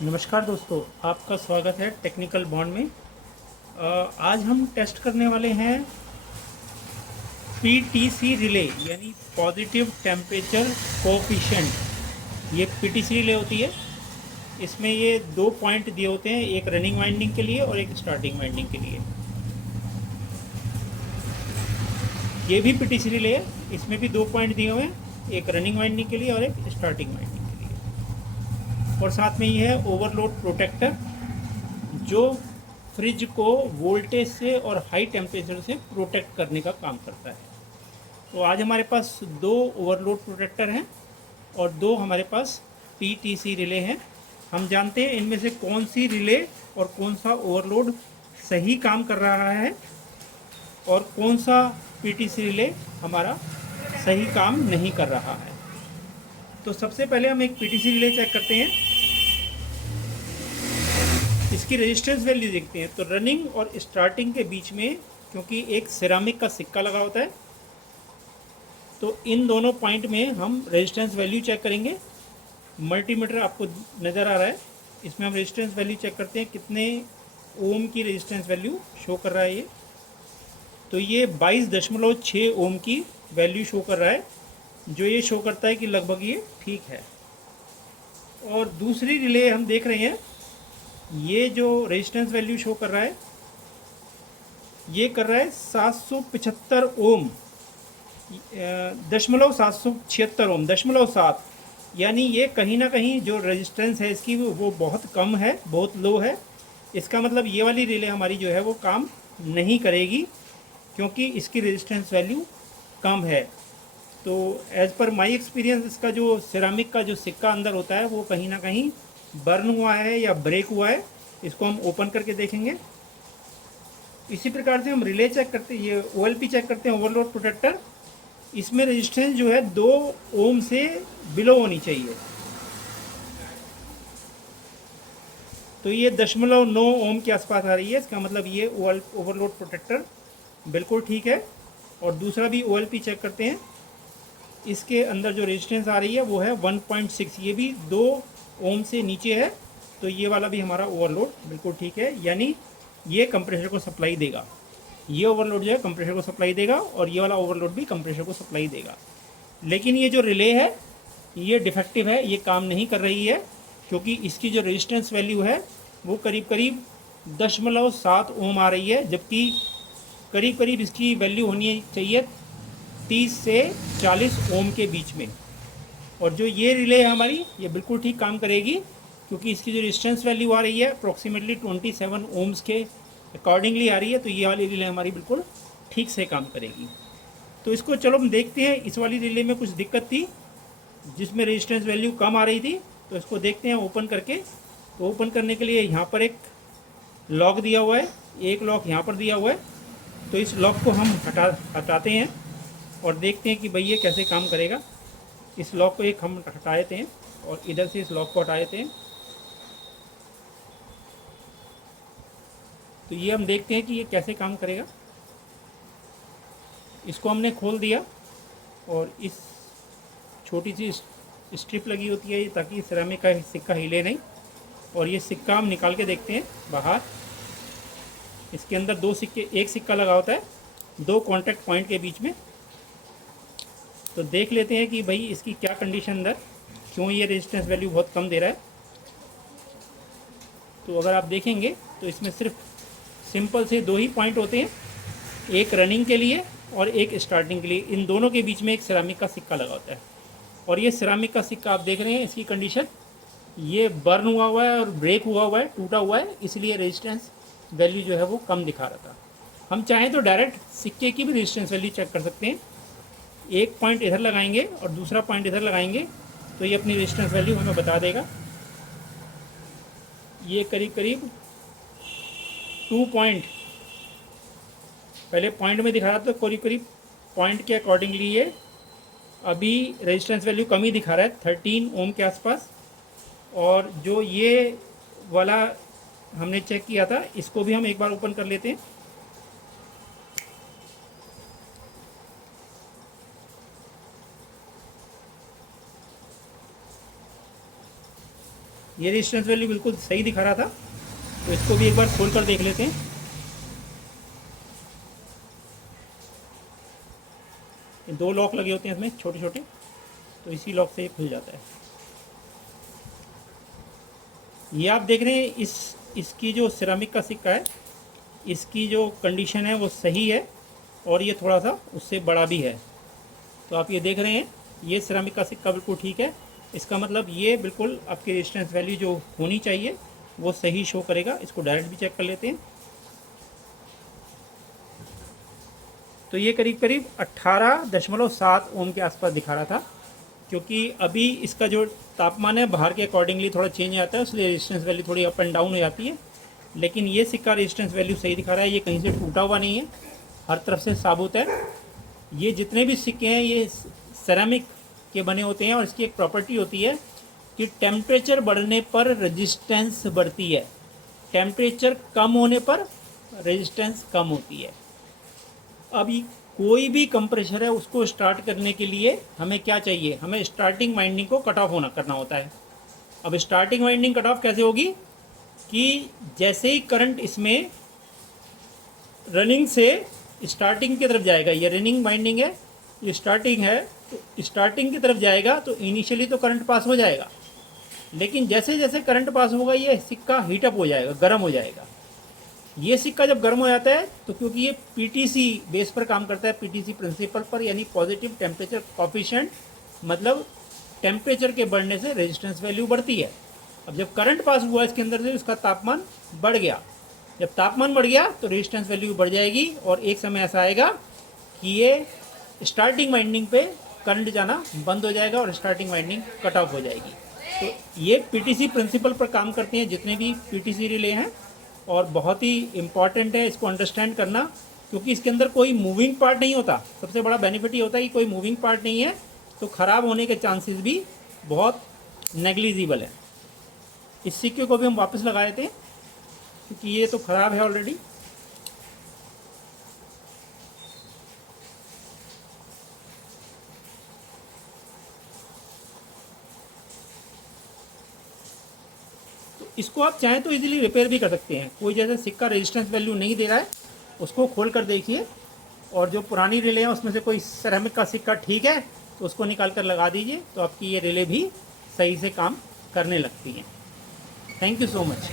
नमस्कार दोस्तों, आपका स्वागत है टेक्निकल बॉन्ड में। आज हम टेस्ट करने वाले हैं पीटीसी रिले यानी पॉजिटिव टेम्परेचर कोफिशिएंट। ये पीटीसी रिले होती है। इसमें ये दो पॉइंट दिए होते हैं, एक रनिंग वाइंडिंग के लिए और एक स्टार्टिंग वाइंडिंग के लिए। ये भी पीटीसी रिले है, इसमें भी दो पॉइंट दिए हुए हैं, एक रनिंग वाइंडिंग के लिए और एक स्टार्टिंग वाइंडिंग के लिए। और साथ में ये है ओवरलोड प्रोटेक्टर, जो फ्रिज को वोल्टेज से और हाई टेम्परेचर से प्रोटेक्ट करने का काम करता है। तो आज हमारे पास दो ओवरलोड प्रोटेक्टर हैं और दो हमारे पास पीटीसी रिले हैं। हम जानते हैं इनमें से कौन सी रिले और कौन सा ओवरलोड सही काम कर रहा है और कौन सा पीटीसी रिले हमारा सही काम नहीं कर रहा है। तो सबसे पहले हम एक पीटीसी रिले चेक करते हैं, इसकी रेजिस्टेंस वैल्यू देखते हैं। तो रनिंग और स्टार्टिंग के बीच में, क्योंकि एक सिरामिक का सिक्का लगा होता है, तो इन दोनों पॉइंट में हम रेजिस्टेंस वैल्यू चेक करेंगे। मल्टीमीटर आपको नज़र आ रहा है, इसमें हम रेजिस्टेंस वैल्यू चेक करते हैं कितने ओम की रेजिस्टेंस वैल्यू शो कर रहा है ये। तो ये 22.6 ओम की वैल्यू शो कर रहा है, जो ये शो करता है कि लगभग ये ठीक है। और दूसरी रिले हम देख रहे हैं, ये जो रेजिस्टेंस वैल्यू शो कर रहा है ये कर रहा है 775 ओम, 776 ओम, 7, यानी ये कहीं ना कहीं जो रेजिस्टेंस है इसकी वो बहुत कम है, बहुत लो है। इसका मतलब ये वाली रिले हमारी जो है वो काम नहीं करेगी, क्योंकि इसकी रेजिस्टेंस वैल्यू कम है। तो एज़ पर माई एक्सपीरियंस, इसका जो सिरामिक का जो सिक्का अंदर होता है वो कहीं ना कहीं बर्न हुआ है या ब्रेक हुआ है। इसको हम ओपन करके देखेंगे। इसी प्रकार से हम रिले चेक करते हैं, ये ओएलपी चेक करते हैं, ओवरलोड प्रोटेक्टर। इसमें रेजिस्टेंस जो है 2 ओम से बिलो होनी चाहिए। तो ये 0.9 ओम के आसपास आ रही है, इसका मतलब ये ओवरलोड प्रोटेक्टर बिल्कुल ठीक है। और दूसरा भी ओएलपी चेक करते हैं, इसके अंदर जो रेजिस्टेंस आ रही है वो है 1.6, ये भी 2 ओम से नीचे है। तो ये वाला भी हमारा ओवरलोड बिल्कुल ठीक है, यानी ये कंप्रेसर को सप्लाई देगा। ये ओवरलोड जो है कंप्रेसर को सप्लाई देगा और ये वाला ओवरलोड भी कंप्रेसर को सप्लाई देगा। लेकिन ये जो रिले है ये डिफेक्टिव है, ये काम नहीं कर रही है, क्योंकि इसकी जो रेजिस्टेंस वैल्यू है वो करीब करीब 0.7 ओम आ रही है, जबकि करीब करीब इसकी वैल्यू होनी चाहिए 30 से 40 ओम के बीच में। और जो ये रिले है हमारी, ये बिल्कुल ठीक काम करेगी, क्योंकि इसकी जो रेजिस्टेंस वैल्यू आ रही है अप्रॉक्सीमेटली 27 ओम्स के अकॉर्डिंगली आ रही है। तो ये वाली रिले हमारी बिल्कुल ठीक से काम करेगी। तो इसको चलो हम देखते हैं। इस वाली रिले में कुछ दिक्कत थी, जिसमें रेजिस्टेंस वैल्यू कम आ रही थी। तो इसको देखते हैं ओपन करके। तो ओपन करने के लिए यहाँ पर एक लॉक दिया हुआ है, एक लॉक यहाँ पर दिया हुआ है। तो इस लॉक को हम हटाते हैं और देखते हैं कि भाई ये कैसे काम करेगा। इस लॉक को एक हम हटा देते हैं और इधर से इस लॉक को हटा देते हैं। तो ये हम देखते हैं कि ये कैसे काम करेगा। इसको हमने खोल दिया और इस छोटी सी स्ट्रिप लगी होती है ताकि सिरामिक का सिक्का हिले नहीं। और ये सिक्का हम निकाल के देखते हैं बाहर। इसके अंदर दो सिक्के, एक सिक्का लगा होता है दो कॉन्टैक्ट पॉइंट के बीच में। तो देख लेते हैं कि भाई इसकी क्या कंडीशन अंदर, क्यों ये रेजिस्टेंस वैल्यू बहुत कम दे रहा है। तो अगर आप देखेंगे तो इसमें सिर्फ सिंपल से दो ही पॉइंट होते हैं, एक रनिंग के लिए और एक स्टार्टिंग के लिए। इन दोनों के बीच में एक सिरामिक का सिक्का लगा होता है। और ये सिरामिक का सिक्का आप देख रहे हैं, इसकी कंडीशन ये बर्न हुआ है और ब्रेक हुआ है, टूटा हुआ है, इसलिए रेजिस्टेंस वैल्यू जो है वो कम दिखा रहा था। हम चाहें तो डायरेक्ट सिक्के की भी रेजिस्टेंस वैल्यू चेक कर सकते हैं। एक पॉइंट इधर लगाएंगे और दूसरा पॉइंट इधर लगाएंगे तो ये अपनी रेजिस्टेंस वैल्यू हमें बता देगा। ये करीब करीब 2 पॉइंट, पहले पॉइंट में दिखा रहा था, करीब करीब पॉइंट के अकॉर्डिंगली ये अभी रेजिस्टेंस वैल्यू कम ही दिखा रहा है, 13 ओम के आसपास। और जो ये वाला हमने चेक किया था, इसको भी हम एक बार ओपन कर लेते हैं। ये रेजिस्टेंस वैल्यू बिल्कुल सही दिखा रहा था, तो इसको भी एक बार खोल कर देख लेते हैं। ये 2 लॉक लगे होते हैं इसमें छोटे छोटे, तो इसी लॉक से ये खुल जाता है। ये आप देख रहे हैं इसकी जो सिरामिक का सिक्का है, इसकी जो कंडीशन है वो सही है, और ये थोड़ा सा उससे बड़ा भी है। तो आप ये देख रहे हैं, ये सिरामिक का सिक्का बिल्कुल ठीक है। इसका मतलब ये बिल्कुल आपकी रेजिस्टेंस वैल्यू जो होनी चाहिए वो सही शो करेगा। इसको डायरेक्ट भी चेक कर लेते हैं। तो ये करीब करीब 18.7 ओम के आसपास दिखा रहा था, क्योंकि अभी इसका जो तापमान है बाहर के अकॉर्डिंगली थोड़ा चेंज आता है, इसलिए रेजिस्टेंस वैल्यू थोड़ी अप एंड डाउन हो जाती है। लेकिन ये सिक्का रेजिस्टेंस वैल्यू सही दिखा रहा है, ये कहीं से टूटा हुआ नहीं है, हर तरफ से साबुत है। ये जितने भी सिक्के हैं ये सेरामिक के बने होते हैं, और इसकी एक प्रॉपर्टी होती है कि टेम्परेचर बढ़ने पर रेजिस्टेंस बढ़ती है, टेम्परेचर कम होने पर रेजिस्टेंस कम होती है। अभी कोई भी कंप्रेसर है उसको स्टार्ट करने के लिए हमें क्या चाहिए, हमें स्टार्टिंग वाइंडिंग को कट ऑफ करना होता है। अब स्टार्टिंग वाइंडिंग कट ऑफ कैसे होगी कि जैसे ही करंट इसमें रनिंग से स्टार्टिंग की तरफ जाएगा, ये रनिंग वाइंडिंग है, ये स्टार्टिंग है, तो स्टार्टिंग की तरफ जाएगा तो इनिशियली तो करंट पास हो जाएगा, लेकिन जैसे जैसे करंट पास होगा ये सिक्का हीटअप हो जाएगा, गर्म हो जाएगा। ये सिक्का जब गर्म हो जाता है तो क्योंकि ये पीटीसी बेस पर काम करता है, पीटीसी प्रिंसिपल पर, यानी पॉजिटिव टेम्परेचर कोफिशिएंट, मतलब टेम्परेचर के बढ़ने से रेजिस्टेंस वैल्यू बढ़ती है। अब जब करंट पास हुआ इसके अंदर से, उसका तापमान बढ़ गया, जब तापमान बढ़ गया तो रेजिस्टेंस वैल्यू बढ़ जाएगी, और एक समय ऐसा आएगा कि ये स्टार्टिंग वाइंडिंग पे करंट जाना बंद हो जाएगा और स्टार्टिंग वाइंडिंग कट ऑफ हो जाएगी। तो ये पीटीसी प्रिंसिपल पर काम करते हैं जितने भी पीटीसी रिले हैं, और बहुत ही इम्पॉर्टेंट है इसको अंडरस्टैंड करना, क्योंकि इसके अंदर कोई मूविंग पार्ट नहीं होता। सबसे बड़ा बेनिफिट ये होता है कि कोई मूविंग पार्ट नहीं है, तो ख़राब होने के चांसेस भी बहुत नेग्लिजिबल है। इस सिक्के को भी हम वापस लगा देते हैं क्योंकि ये तो ख़राब है ऑलरेडी। इसको आप चाहें तो इजीली रिपेयर भी कर सकते हैं। कोई जैसे सिक्का रेजिस्टेंस वैल्यू नहीं दे रहा है उसको खोल कर देखिए, और जो पुरानी रिले हैं उसमें से कोई सेरेमिक का सिक्का ठीक है तो उसको निकाल कर लगा दीजिए, तो आपकी ये रिले भी सही से काम करने लगती हैं। Thank you so much.